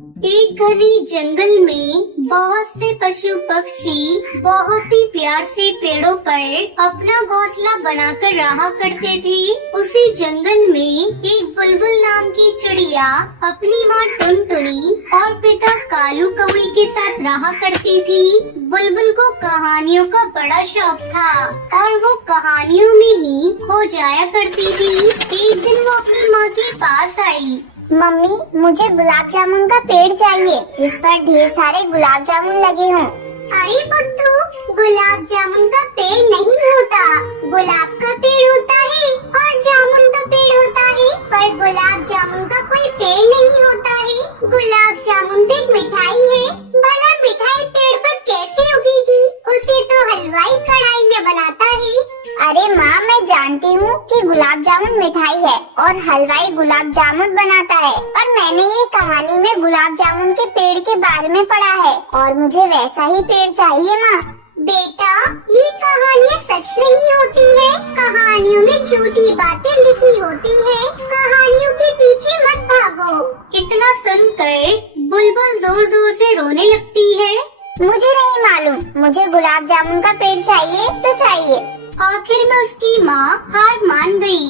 एक घने जंगल में बहुत से पशु पक्षी बहुत ही प्यार से पेड़ों पर अपना घोंसला बनाकर रहा करते थे। उसी जंगल में एक बुलबुल नाम की चिड़िया अपनी माँ टुनटुनी और पिता कालू कौड़ी के साथ रहा करती थी। बुलबुल को कहानियों का बड़ा शौक था और वो कहानियों में ही खो जाया करती थी। एक दिन वो अपनी माँ के पास आई। मम्मी, मुझे गुलाब जामुन का पेड़ चाहिए जिस पर ढेर सारे गुलाब जामुन लगे हों। अरे बुद्धू, गुलाब जामुन का पेड़ नहीं होता, गुलाब का पेड़ होता है और जामुन का पेड़ होता है, पर गुलाब जामुन का कोई पेड़ नहीं होता है। गुलाब जामुन तो एक मिठाई है, भला मिठाई पेड़ पर कैसे उगेगी? उसे तो हलवाई कढ़ाई में बनाता है। अरे माँ, मैं जानती हूँ कि गुलाब जामुन मिठाई है और हलवाई गुलाब जामुन बनाता है, पर मैंने ये कहानी में गुलाब जामुन के पेड़ के बारे में पढ़ा है और मुझे वैसा ही पेड़ चाहिए माँ। बेटा, ये कहानियाँ सच नहीं होती है, कहानियों में झूठी बातें लिखी होती है। कहानियों के पीछे मत भागो। इतना सुनकर बुलबुल जोर जोर से रोने लगती है। मुझे नहीं मालूम, मुझे गुलाब जामुन का पेड़ चाहिए तो चाहिए। आखिर में उसकी माँ हार मान गई।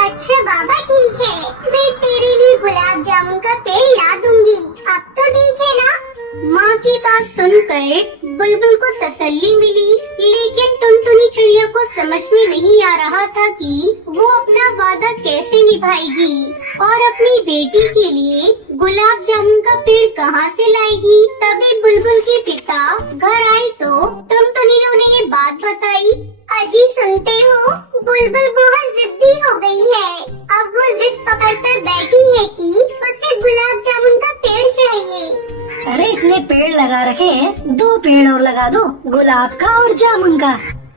अच्छा बाबा, ठीक है, मैं तेरे लिए गुलाब जामुन का पेड़ ला दूंगी। अब तो ठीक है ना? माँ की बात सुनकर बुलबुल को तसल्ली मिली, लेकिन टुनटुनी चिड़िया को समझ में नहीं आ रहा था कि वो अपना वादा कैसे निभाएगी और अपनी बेटी के लिए गुलाब जामुन का पेड़ कहाँ से लाएगी। तभी बुलबुल के पिता घर आए तो टुनटुनी ने उन्हें ये बात बताई। अजी, सुनते हो, बुलबुल बहुत जिद्दी हो गई है। अब वो जिद पकड़कर बैठी है कि उसे गुलाब जामुन का पेड़ चाहिए। अरे इतने पेड़ लगा रखे हैं, 2 पेड़ और लगा दो, गुलाब का और जामुन का।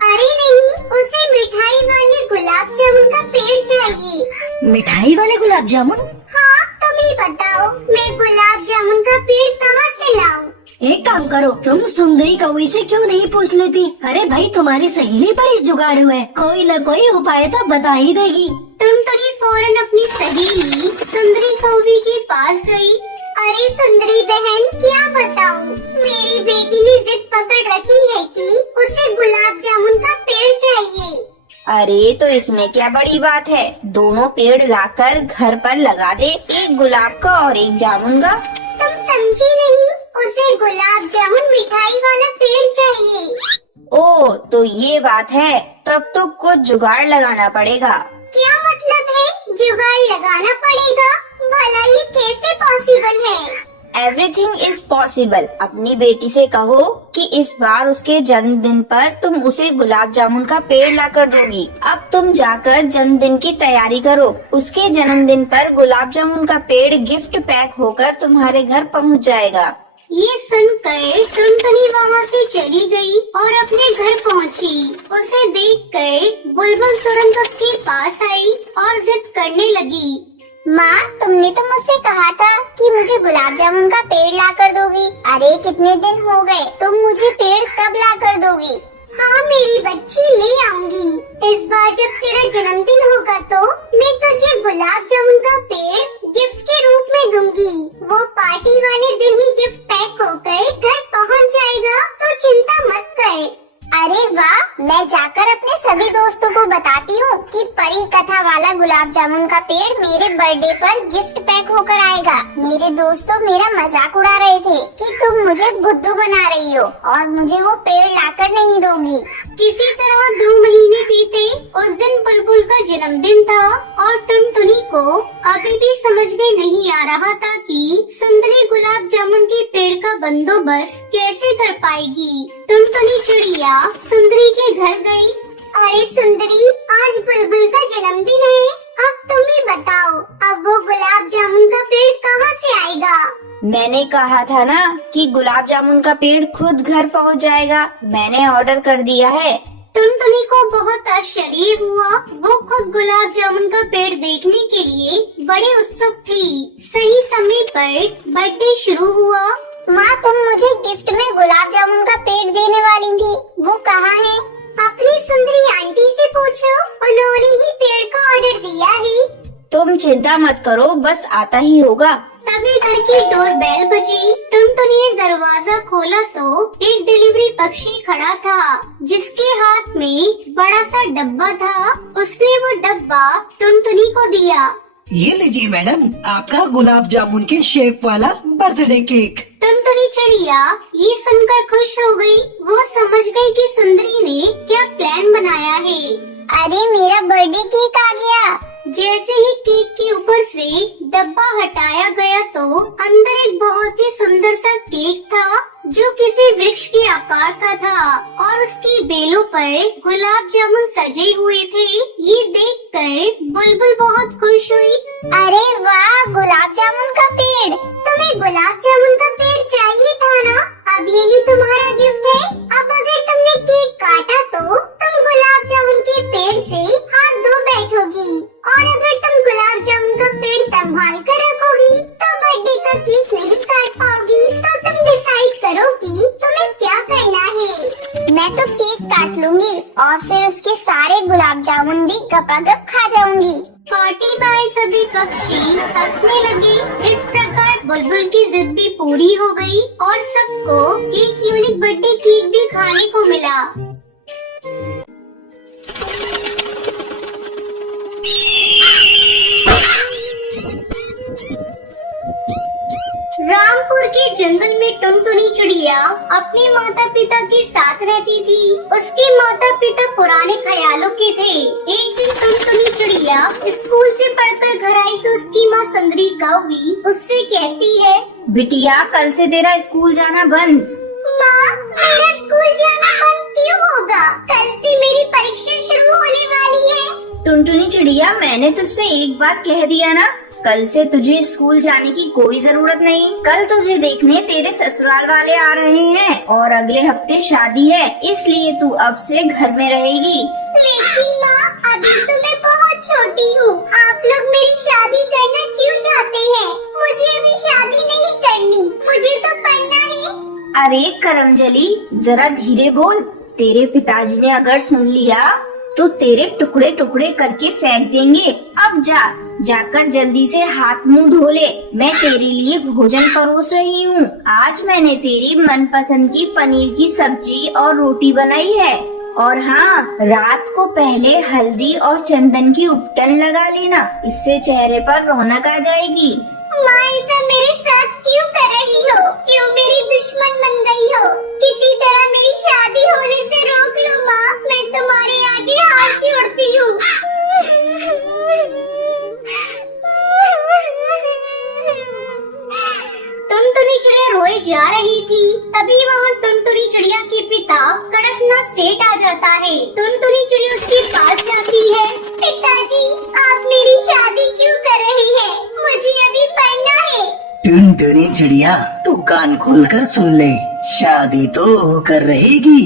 अरे नहीं, उसे मिठाई वाले गुलाब जामुन का पेड़ चाहिए। मिठाई वाले गुलाब जामुन? हाँ, तुम ही बताओ, मैं गुलाब जामुन का पेड़ कहाँ से लाऊं? एक काम करो, तुम सुंदरी कौवी से क्यों नहीं पूछ लेती? अरे भाई, तुम्हारी सहेली बड़ी जुगाड़ू है, कोई न कोई उपाय तो बता ही देगी। टुनटुनी फौरन अपनी सहेली सुंदरी कौवी के पास गई। अरे सुंदरी बहन, क्या बताऊं, मेरी बेटी ने जिद पकड़ रखी है कि उसे गुलाब जामुन का पेड़ चाहिए। अरे तो इसमें क्या बड़ी बात है, दोनों पेड़ लाकर घर पर लगा दे, एक गुलाब का और एक जामुन का। तुम समझी नहीं, उसे गुलाब जामुन मिठाई वाला पेड़ चाहिए। ओ, तो ये बात है, तब तो कुछ जुगाड़ लगाना पड़ेगा। क्या मतलब है जुगाड़ लगाना पड़ेगा? भला ये कैसे पॉसिबल है? Everything is possible. अपनी बेटी से कहो कि इस बार उसके जन्मदिन पर तुम उसे गुलाब जामुन का पेड़ लाकर दोगी। अब तुम जाकर जन्मदिन की तैयारी करो। उसके जन्मदिन पर गुलाब जामुन का पेड़ गिफ्ट पैक होकर तुम्हारे घर पहुंच जाएगा। ये सुनकर टुनटुनी वहाँ से चली गई और अपने घर पहुँची। उसे देखकर बुलबुल तुरंत उसके पास आई और जिद करने लगी। माँ, तुमने तो मुझसे कहा था कि मुझे गुलाब जामुन का पेड़ ला कर दोगी। अरे कितने दिन हो गए, तुम मुझे पेड़ कब ला कर दोगी? हाँ मेरी बच्ची, ले आऊंगी। इस बार जब तेरा जन्मदिन होगा तो मैं तुझे गुलाब जामुन का पेड़ गिफ्ट के रूप में दूंगी। वो पार्टी वाले दिन ही गिफ्ट पैक होकर घर पहुंच जाएगा, तो चिंता मत कर। अरे वाह, मैं जाकर अपने सभी दोस्तों को बताती हूँ कि परी कथा वाला गुलाब जामुन का पेड़ मेरे बर्थडे पर गिफ्ट पैक होकर आएगा। मेरे दोस्तों मेरा मजाक उड़ा रहे थे कि तुम मुझे बुद्धू बना रही हो और मुझे वो पेड़ लाकर नहीं दोगी। किसी तरह 2 महीने बीते। उस दिन बुलबुल का जन्मदिन था और टुनटुनी को अभी भी समझ में नहीं आ रहा था कि सुंदरी गुलाब जामुन के पेड़ का बंदोबस्त कैसे कर पाएगी। टुनटुनी चिड़िया सुंदरी के घर गई। अरे सुंदरी, आज बुलबुल का जन्मदिन है, अब तुम ही बताओ, अब वो गुलाब जामुन का पेड़ कहाँ से आएगा? मैंने कहा था ना कि गुलाब जामुन का पेड़ खुद घर पहुंच जाएगा। मैंने ऑर्डर कर दिया है। टुनटुनी को बहुत आश्चर्य हुआ। वो खुद गुलाब जामुन का पेड़ देखने के लिए बड़ी उत्सुक थी। सही समय पर बर्थडे शुरू हुआ। माँ, तुम मुझे गिफ्ट में गुलाब जामुन का पेड़ देने वाली थी, वो कहाँ है? अपनी सुंदरी आंटी से पूछो, उन्होंने ही पेड़ का ऑर्डर दिया है। तुम चिंता मत करो, बस आता ही होगा। तभी घर की डोर बेल बजी। टुनटुनी ने दरवाजा खोला तो एक डिलीवरी पक्षी खड़ा था, जिसके हाथ में बड़ा सा डब्बा था। उसने वो डब्बा टुनटुनी को दिया। ये लीजिए मैडम, आपका गुलाब जामुन के शेप वाला बर्थडे केक। टुनटुनी चिड़िया ये सुनकर खुश हो गई। वो समझ गई कि सुंदरी ने क्या प्लान बनाया है। अरे मेरा बर्थडे केक आ गया। जैसे ही केक के ऊपर से डब्बा हटाया गया तो अंदर एक बहुत ही सुंदर सा केक था, जो किसी वृक्ष के आकार का था और उसकी बेलों पर गुलाब जामुन सजे हुए थे। ये देखकर बुलबुल बहुत खुश हुई। अरे वाह, गुलाब जामुन का पेड़। तुम्हें गुलाब जामुन का पेड़ चाहिए था ना? अब यही तुम्हारा गिफ्ट है। अब अगर तुमने केक काटा तो तुम गुलाब जामुन के पेड़ से हाथ धो बैठोगी, और अगर तुम गुलाब जामुन का पेड़ संभाल कर रखोगी तो बर्थडे का केक नहीं काट पाओगी। तो तुम डिसाइड करो कि तुम्हें क्या करना है। मैं तो केक काट लूंगी और फिर उसके सारे गुलाब जामुन भी गपागप खा जाऊंगी। पार्टी में आए सभी पक्षी हंसने लगे। इस प्रकार बुलबुल की जिद भी पूरी हो गई और सबको एक यूनिक बर्थडे केक भी खाने को मिला। रामपुर के जंगल में टुनटुनी चिड़िया अपने माता पिता के साथ रहती थी। उसके माता पिता पुराने ख्यालों के थे। एक दिन टुनटुनी चिड़िया स्कूल से पढ़कर घर आई तो उसकी माँ सुंदरी कौवी उससे कहती है, बिटिया कल से तेरा स्कूल जाना बंद। माँ, मेरा स्कूल जाना बंद क्यों होगा? कल से मेरी परीक्षा शुरू होने वाली है। टुनटुनी चिड़िया, मैंने तुझसे एक बार कह दिया ना, कल से तुझे स्कूल जाने की कोई जरूरत नहीं। कल तुझे देखने तेरे ससुराल वाले आ रहे हैं और अगले हफ्ते शादी है, इसलिए तू अब से घर में रहेगी। लेकिन माँ, अभी तो मैं बहुत छोटी हूँ। आप लोग मेरी शादी करना क्यों चाहते हैं? मुझे अभी शादी नहीं करनी, मुझे तो पढ़ना है। अरे करमजली, जरा धीरे बोल। तेरे पिताजी ने अगर सुन लिया तो तेरे टुकड़े टुकड़े करके फेंक देंगे। अब जाकर जल्दी से हाथ मुंह धो ले। मैं तेरे लिए भोजन परोस रही हूँ। आज मैंने तेरी मनपसंद की पनीर की सब्जी और रोटी बनाई है। और हाँ, रात को पहले हल्दी और चंदन की उपटन लगा लेना, इससे चेहरे पर रौनक आ जाएगी। माँ, ऐसा मेरे साथ क्यों कर रही हो? क्यों मेरी दुश्मन बन गई हो? किसी तरह मेरी शादी होने से रोक लो माँ, मैं तुम्हारे आगे हाथ जोड़ती हूँ। टुनटुनी चिड़िया रोए जा रही थी। तभी वहाँ टुनटुनी चिड़िया के पिता कड़कनाथ सेठ आ जाता है। टुनटुनी चिड़िया उसके पास जाती है। पिताजी, आप मेरी शादी क्यों कर रही है? मुझे अभी पढ़ना है। टुनटुनी चिड़िया, तू कान खोलकर सुन ले, शादी तो होकर रहेगी।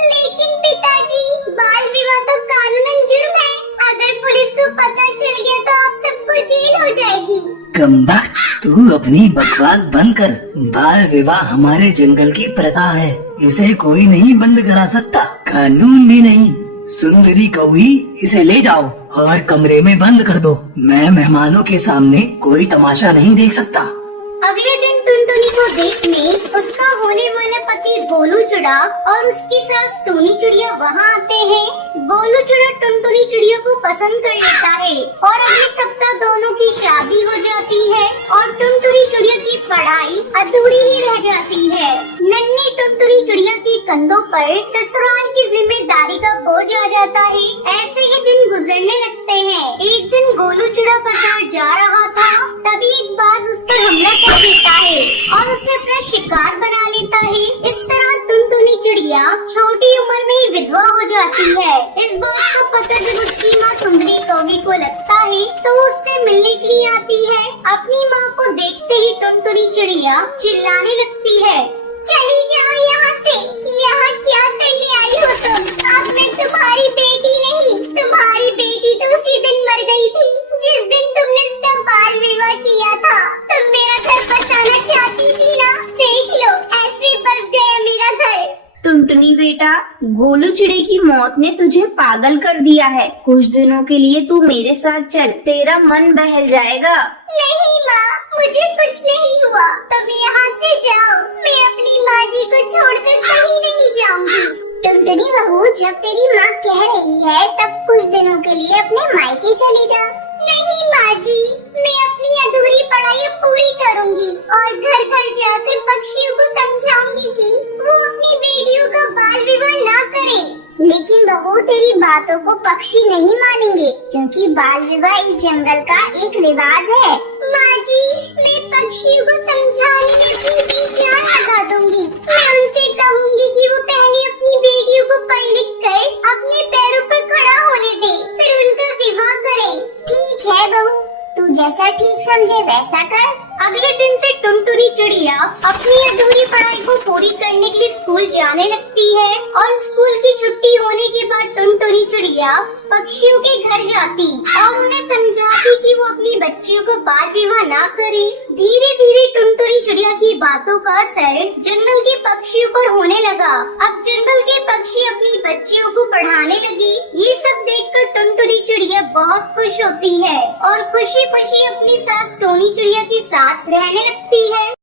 लेकिन पिताजी, बाल विवाह तो कानूनन जुर्म है। अगर पुलिस को पता चल गया तो आप सबको जेल हो जाएगी। कमबख्त, तू अपनी बकवास बंद कर। बाल विवाह हमारे जंगल की प्रथा है, इसे कोई नहीं बंद करा सकता, कानून भी नहीं। सुंदरी कौवी, इसे ले जाओ और कमरे में बंद कर दो। मैं मेहमानों के सामने कोई तमाशा नहीं देख सकता। अगले दिन टुनटुनी को देखने उसका होने वाला पति गोलू चिड़ा और उसकी सास टूनी चिड़िया वहाँ आते हैं। गोलू चिड़ा टुनटुनी चिड़िया को पसंद कर लेता है और अगले सप्ताह दोनों की शादी हो जाती है और टुनटुनी चिड़िया की पढ़ाई अधूरी ही रह जाती है। नन्ही टुनटुनी चिड़िया के कंधों पर ससुराल की जिम्मेदारी का बोझ आ जाता है। ऐसे ही दिन गुजरने लगते हैं। एक दिन गोलू चिड़ा बाजार जा रहा था, तभी एक बाज उस पर हमला कर देता है और उसे अपना शिकार बना लेता है। इस तरह टुनटुनी चिड़िया छोटी उम्र में ही विधवा हो जाती है। इस बात का पता जब उसकी माँ सुंदरी कौवी को लगता है तो वो उससे मिलने के लिए आती है। अपनी माँ को देखते ही टुनटुनी चिड़िया चिल्लाने लगती है, चली जाओ यहाँ से, यहाँ क्या करने आई हो तुम? अब मैं तुम्हारी बेटी नहीं, तुम्हारी बेटी तो उसी दिन मर गई थी जिस दिन तुमने इसका बाल विवाह किया था। तुम मेरा घर बसाना चाहती थी ना, देख लो ऐसे बस गया मेरा घर। टुनटुनी बेटा, गोलू चिड़े की मौत ने तुझे पागल कर दिया है। कुछ दिनों के लिए तू मेरे साथ चल, तेरा मन बहल जाएगा। नहीं माँ, मुझे कुछ नहीं हुआ, तुम यहाँ से जाओ। जब तेरी माँ कह रही है तब कुछ दिनों के लिए अपने मायके चली जा। नहीं माँ जी, मैं अपनी अधूरी पढ़ाई अब पूरी करूंगी और घर घर जाकर पक्षियों को समझाऊंगी कि वो अपनी बेटियों का बाल विवाह ना करें। लेकिन बहू तेरी बातों को पक्षी नहीं मानेंगे, क्योंकि बाल विवाह इस जंगल का एक रिवाज है। माँ जी, मैं पक्षियों को समझाने में अपनी जी जान लगा दूंगी। मैं उनसे कहूंगी कि वो पहले अपनी बेटियों को पढ़ लिख कर अपने पैरों पर खड़ा होने दे, फिर उनका विवाह करें। ठीक है बहू, तू जैसा ठीक समझे वैसा कर। अगले दिन से टुनटुनी चिड़िया अपनी अधूरी पढ़ाई को पूरी करने के लिए स्कूल जाने लगती है और स्कूल की छुट्टी होने के बाद टुनटुनी चिड़िया पक्षियों के घर जाती और उन्हें समझाती कि वो अपनी बच्चियों को बाल विवाह ना करे। धीरे धीरे टुनटुनी चिड़िया की बातों का असर जंगल के पक्षियों पर होने लगा। अब जंगल के पक्षी अपनी बच्चियों को पढ़ाने लगे। ये सब देखकर टुनटुनी चिड़िया बहुत खुश होती है और खुशी खुशी अपनी सास टोनी चिड़िया के साथ रहने लगती है।